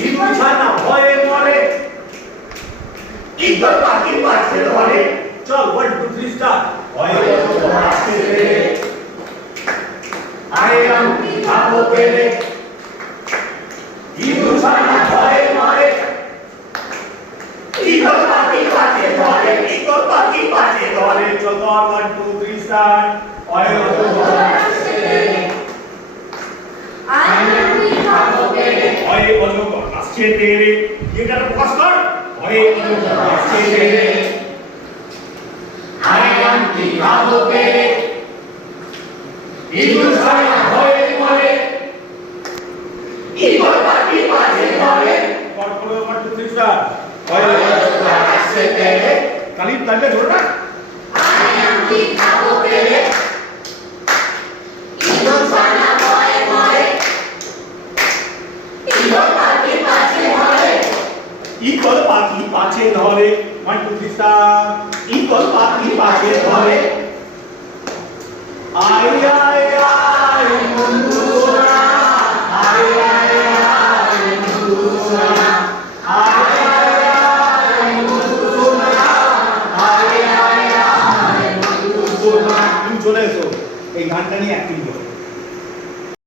ইঁদুর ছানা ভয়ে মরে ইগল পাখি পাশে ধরে চল ওয়ান টু থ্রি স্টার্ট ভয়ে পাশে রে আরে আমি খাব পেরে ইগল ছানা ভয়ে মরে ইগল পাখি পাশে ধরে ইগল পাখি পাশে ধরে চল ওয়ান টু থ্রি স্টার্ট ভয়ে ভয়ে আসছে তেরে এটা প্রকাশ কর ভয়ে আসছে তেরে খাব পেরে ইগল ছানা ভয়ে মরে ইগল পাখি পাশে ধরে কর করে ওয়ান টু থ্রি স্টার্ট ভয়ে আসে পেরে তালি তালিটা জোর রাখ ইগল পাখি পাছে ধরে ওয়ান টু ইগল পাখি পাশে ধরে। এই গানটা নিয়ে অ্যাক্টিং